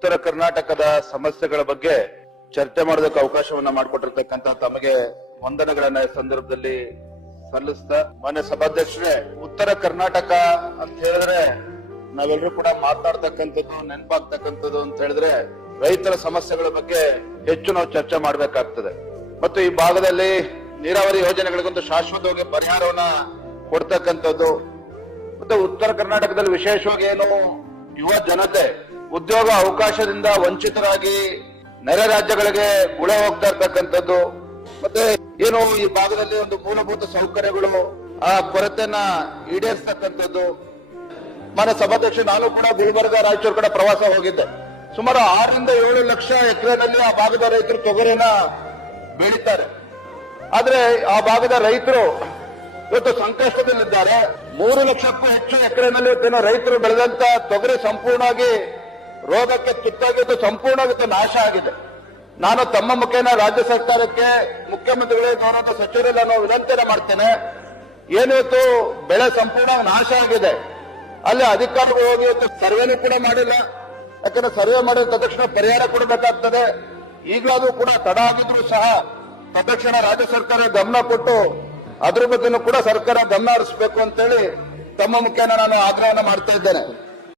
ಉತ್ತರ ಕರ್ನಾಟಕದ ಸಮಸ್ಯೆಗಳ ಬಗ್ಗೆ ಚರ್ಚೆ ಮಾಡೋದಕ್ಕೆ ಅವಕಾಶವನ್ನ ಮಾಡಿಕೊಟ್ಟಿರ್ತಕ್ಕಂತ ತಮಗೆ ವಂದನೆಗಳನ್ನ ಈ ಸಂದರ್ಭದಲ್ಲಿ ಸಲ್ಲಿಸ್ತಾ, ಮಾನ್ಯ ಸಭಾಧ್ಯಕ್ಷರೇ, ಉತ್ತರ ಕರ್ನಾಟಕ ಅಂತ ಹೇಳಿದ್ರೆ ನಾವೆಲ್ಲರೂ ಕೂಡ ಮಾತಾಡ್ತಕ್ಕಂಥದ್ದು, ನೆನಪಾಗ್ತಕ್ಕಂಥದ್ದು ಅಂತ ಹೇಳಿದ್ರೆ ರೈತರ ಸಮಸ್ಯೆಗಳ ಬಗ್ಗೆ ಹೆಚ್ಚು ನಾವು ಚರ್ಚೆ ಮಾಡಬೇಕಾಗ್ತದೆ. ಮತ್ತು ಈ ಭಾಗದಲ್ಲಿ ನೀರಾವರಿ ಯೋಜನೆಗಳಿಗೊಂದು ಶಾಶ್ವತವಾಗಿ ಪರಿಹಾರವನ್ನ ಕೊಡ್ತಕ್ಕಂಥದ್ದು, ಮತ್ತೆ ಉತ್ತರ ಕರ್ನಾಟಕದಲ್ಲಿ ವಿಶೇಷವಾಗಿ ಏನು ಯುವ ಜನತೆ ಉದ್ಯೋಗ ಅವಕಾಶದಿಂದ ವಂಚಿತರಾಗಿ ನೆರೆ ರಾಜ್ಯಗಳಿಗೆ ಗುಳೆ ಹೋಗ್ತಾ ಇರ್ತಕ್ಕಂಥದ್ದು, ಮತ್ತೆ ಏನು ಈ ಭಾಗದಲ್ಲಿ ಒಂದು ಮೂಲಭೂತ ಸೌಕರ್ಯಗಳು ಆ ಕೊರತೆಯನ್ನ ಈಡೇರಿಸತಕ್ಕಂಥದ್ದು. ಮಾನ್ಯ ಸಭಾಧ್ಯಕ್ಷ, ನಾನು ಕೂಡ ಗುಲ್ಬರ್ಗ, ರಾಯಚೂರು ಕಡೆ ಪ್ರವಾಸ ಹೋಗಿದ್ದೆ. ಸುಮಾರು 6 ರಿಂದ 7 ಲಕ್ಷ ಎಕರೆನಲ್ಲಿ ಆ ಭಾಗದ ರೈತರು ತೊಗರಿನ ಬೆಳೀತಾರೆ. ಆದ್ರೆ ಆ ಭಾಗದ ರೈತರು ಇವತ್ತು ಸಂಕಷ್ಟದಲ್ಲಿದ್ದಾರೆ. 3 ಲಕ್ಷಕ್ಕೂ ಹೆಚ್ಚು ಎಕರೆನಲ್ಲಿ ರೈತರು ಬೆಳೆದಂತ ತೊಗರಿ ಸಂಪೂರ್ಣವಾಗಿ ರೋಗಕ್ಕೆ ತುತ್ತಾಗಿದ್ದು, ಸಂಪೂರ್ಣವಾಗಿ ನಾಶ ಆಗಿದೆ. ನಾನು ತಮ್ಮ ಮುಖೇನ ರಾಜ್ಯ ಸರ್ಕಾರಕ್ಕೆ, ಮುಖ್ಯಮಂತ್ರಿಗಳೇ, ಗೌರವದ ಸಚಿವರೆಲ್ಲ ನಾನು ವಿನಂತಿಯನ್ನು ಮಾಡ್ತೇನೆ. ಏನಿವತ್ತು ಬೆಳೆ ಸಂಪೂರ್ಣ ನಾಶ ಆಗಿದೆ, ಅಲ್ಲಿ ಅಧಿಕಾರಿಗಳು ಹೋಗಿ ಇವತ್ತು ಸರ್ವೆನೂ ಕೂಡ ಮಾಡಿಲ್ಲ. ಯಾಕಂದ್ರೆ ಸರ್ವೆ ಮಾಡಿದ ತಕ್ಷಣ ಪರಿಹಾರ ಕೊಡಬೇಕಾಗ್ತದೆ. ಈಗಲಾದ್ರೂ ಕೂಡ ತಡ ಆಗಿದ್ರು ಸಹ ತಕ್ಷಣ ರಾಜ್ಯ ಸರ್ಕಾರ ಗಮನ ಕೊಟ್ಟು ಅದ್ರ ಬಗ್ಗೆನೂ ಕೂಡ ಸರ್ಕಾರ ಗಮನ ಹರಿಸಬೇಕು ಅಂತೇಳಿ ತಮ್ಮ ಮುಖೇನ ನಾನು ಆಗ್ರಹವನ್ನು ಮಾಡ್ತಾ ಇದ್ದೇನೆ.